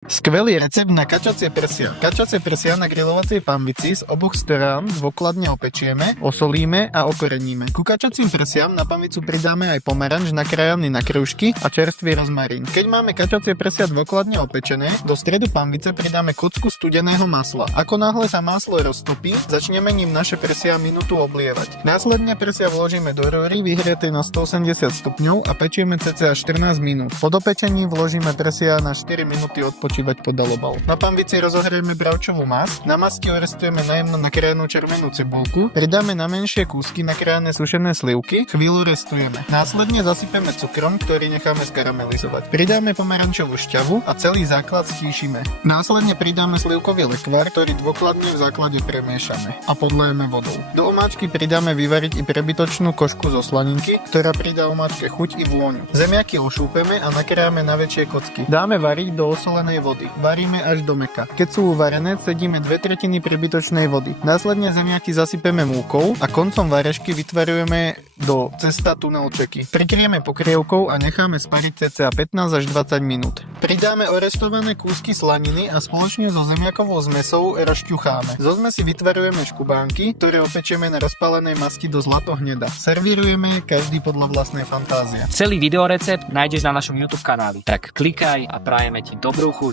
Skvelý recept na kačacie prsia. Kačacie prsia na grilovacej pánvici z oboch strán dôkladne opečieme, osolíme a okoreníme. Ku kačacím prsiam na pánvicu pridáme aj pomaranč nakrájaný na krúžky a čerstvý rozmarín. Keď máme kačacie prsia dôkladne opečené, do stredu pánvice pridáme kocku studeného masla. Ako náhle sa maslo roztopí, začneme ním naše prsia minútu oblievať. Následne prsia vložíme do rúry vyhriatej na 180 stupňov a pečieme cca 14 minút. Po dopečení vložíme prsia na 4 minúty odpočívať pod alobal. Na pánvici rozohrieme bravčovú masť, na masti orestujeme najemno nakrájanú červenú cibulku, pridáme na menšie kúsky nakrájané sušené slivky, chvíľu restujeme. Následne zasypeme cukrom, ktorý necháme skaramelizovať. Pridáme pomarančovú šťavu a celý základ stíšime. Následne pridáme slivkový lekvár, ktorý dôkladne v základe premiešame a podlejeme vodou. Do omáčky pridáme vyvariť i prebytočnú košku zo slaninky, ktorá pridá omáčke chuť i vôňu. Zemiaky ošúpeme a nakrájame na väčšie kocky. Dáme variť do osolenej vody. Varíme až do mäka. Keď sú uvarené, cedíme 2/3 prebytočnej vody. Následne zemiaky zasypeme múkou a koncom varešky vytvarujeme do cesta tunelčeky. Prikrieme pokrievkou a necháme spariť cca 15 až 20 minút. Pridáme orestované kúsky slaniny a spoločne so zemiakovou zmesou rozťucháme. Zo zmesi vytvarujeme škubánky, ktoré opečieme na rozpálenej masti do zlatohneda. Servírujeme každý podľa vlastnej fantázie. Celý videorecept nájdeš na našom YouTube kanáli. Tak klikaj a prajeme ti dobrú chuť.